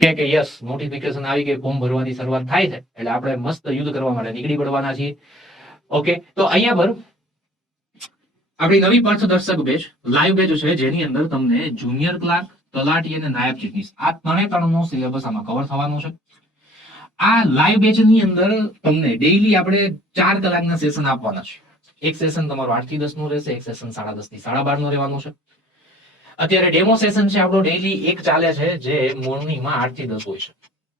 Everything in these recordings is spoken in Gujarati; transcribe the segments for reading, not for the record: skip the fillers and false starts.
કે યસ નોટિફિકેશન આવી ગઈ, ફોર્મ ભરવાની શરૂઆત થાય છે એટલે આપણે મસ્ત યુદ્ધ કરવા માટે નીકળી પડવાના છીએ. ઓકે, તો અહીંયા પર આપણી નવી પથદર્શક બેચ લાઈવ બેચ છે, જેની અંદર તમને જુનિયર ક્લાર્ક, તલાટી અને નાયબ ચીફનીસ આ ત્રણનો સિલેબસ આમાં કવર થવાનો છે. આ લાઈવ બેચ ની અંદર તમને ડેઈલી આપણે 4 કલાકના સેશન આપવાના છે. એક સેશન તમારો 8 થી 10 નું રહેશે, એક સેશન 10:30 થી 12:30 નો રહેવાનો છે. અત્યારે ડેમો સેશન છે આપણો ડેઈલી એક ચાલે છે, જે મોર્નિંગમાં 8 થી 10 હોય છે.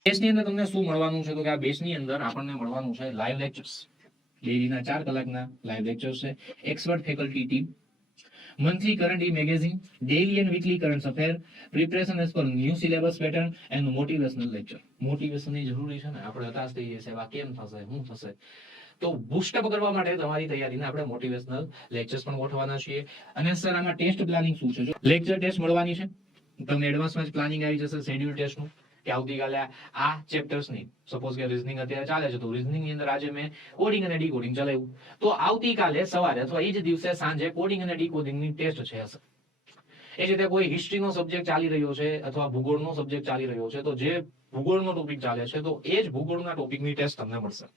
બેચની અંદર તમને શું મળવાનું છે, તો કે આ બેચની અંદર આપણને મળવાનું છે લાઈવ લેક્ચર્સ, ડેઈલીના 4 કલાકના લાઈવ લેક્ચર્સ છે, expert faculty team, monthly current e-magazine, daily and weekly current affair, preparation as per new syllabus pattern and motivational lecture. Motivation ની જરૂરી છે ને, આપણે હતાશ થઈ જઈએ સેવા કેમ થશે, શું થશે, તો બૂસ્ટઅપ કરવા માટે તમારી તૈયારીને આપણે મોટિવેશનલ લેક્ચર્સ પણ ગોઠવવાના છીએ. અને સર આમાં ટેસ્ટ પ્લાનિંગ શું છે? જો લેક્ચર ટેસ્ટ મળવાની છે, તમને એડવાન્સમાં જ પ્લાનિંગ આવી જશે શેડ્યુલ ટેસ્ટનું, કે આવતીકાલે આ ચેપ્ટર્સની સપોઝ કે રીઝનિંગ અત્યારે ચાલે છે, તો રીઝનિંગ ની અંદર આજે મેં કોડિંગ અને ડીકોડિંગ ચલાવ્યું, તો આવતીકાલે સવારે અથવા એ જ દિવસે સાંજે કોડિંગ અને ડીકોડિંગ ની ટેસ્ટ છે હશે. એ જ રીતે કોઈ હિસ્ટ્રીનો સબ્જેક્ટ ચાલી રહ્યો છે અથવા ભૂગોળનો સબ્જેક્ટ ચાલી રહ્યો છે, તો જે ભૂગોળનો ટોપિક ચાલે છે તો એ જ ભૂગોળના ટોપિકની ટેસ્ટ તમને મળશે.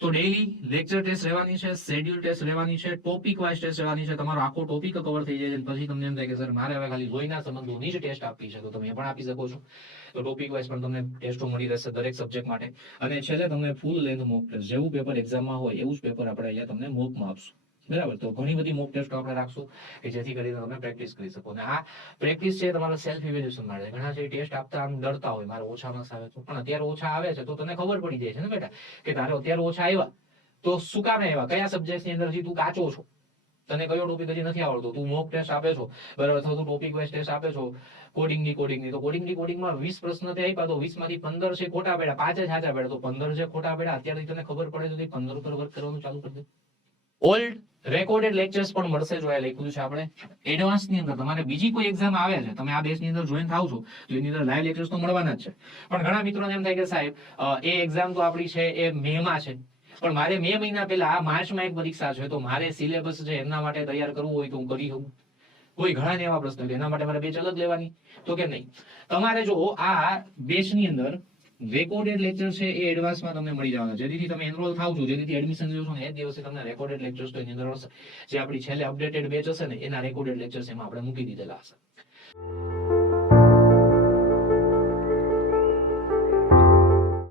તો ડેઈલી લેક્ચર ટેસ્ટ રહેવાની છે, શેડ્યુલ ટેસ્ટ રહેવાની છે, ટોપિક વાઇઝ ટેસ્ટ રહેવાની છે. તમારો આખો ટોપિક કવર થઈ જાય પછી તમને એમ થાય કે સર મારે હવે ખાલી લોહીના સંબંધોની જ ટેસ્ટ આપવી છે, તો તમે એ પણ આપી શકો છો. તો ટોપિક વાઇઝ પણ તમને ટેસ્ટો મળી રહેશે દરેક સબ્જેક્ટ માટે. અને છેલ્લે તમને ફૂલ લેન્થ મોક ટેસ્ટ, જેવું પેપર એક્ઝામમાં હોય એવું જ પેપર આપણે અહીંયા તમને મોકમાં આપશું. બરાબર, તો ઘણી બધી મોક ટેસ્ટો આપણે રાખશું કે જેથી કરીને તમે પ્રેક્ટિસ કરી શકો. અને આ પ્રેક્ટિસ છે તમારા સેલ્ફ ઇવેલ્યુએશન માટે. ઘણા જે ટેસ્ટ આપતા આમ ડરતા હોય મારે ઓછા માર્ક્સ આવે તો, પણ અત્યારે ઓછા આવે છે તો તને ખબર પડી જાય છે ને બેટા કે તારે અત્યારે ઓછા આવ્યા તો શું કામ આવ્યા, કયા સબ્જેક્ટની અંદરથી તું કાચો છો, તને કયો ટોપિક હજી નથી આવડતો, તું મોક ટેસ્ટ આપે છો બરાબર, અથવા તું ટોપિક વાઇઝ ટેસ્ટ આપે છો કોડિંગની તો કોડિંગમાં 20 પ્રશ્ન તે આપ્યા તો 20 માંથી 15 છે ખોટા પડ્યા, 5 જ સાચા પડ્યા, તો 15 છે ખોટા પડ્યા. અત્યારથી તને ખબર પડે તો 15 પર વર્ક કરવાનું ચાલુ કરી દે. ઓલ્ડ રેકોર્ડેડ લેક્ચર્સ પણ મળશે, જો આ લખ્યું છે આપણે એડવાન્સ ની અંદર. તમારે બીજી કોઈ એક્ઝામ આવે છે, તમે આ બેચ ની અંદર જોઈન થાવ છો તો એની અંદર લાઈવ લેક્ચર્સ તો મળવાના જ છે. પણ ઘણા મિત્રોને એમ થાય કે સાહેબ એ એક્ઝામ તો આપણી છે એ મે માં છે, પણ મારે મે મહિના પહેલા માર્ચમાં એક પરીક્ષા છે, તો મારે સિલેબસ છે એમના માટે તૈયાર કરવું હોય તો હું કરી શકું? કોઈ ઘણા એવા પ્રશ્ન, એના માટે મારે બેચ અલગ લેવાની, તો કે નહીં. તમારે જો આ બેચ ની અંદર રેકોર્ડેડ લેક્ચર છે એ એડવાન્સમાં તમને મળી જવાના, જેથી તમે એનરોલ થાવ છો, જેથી એડમિશન લેશો ને એ દિવસે તમને રેકોર્ડેડ લેક્ચર્સ તો એની અંદર હશે. જે આપણી છેલ્લે અપડેટેડ બેચ હશે ને એના રેકોર્ડેડ લેક્ચર્સ એમાં આપણે મૂકી દીધેલા હશે.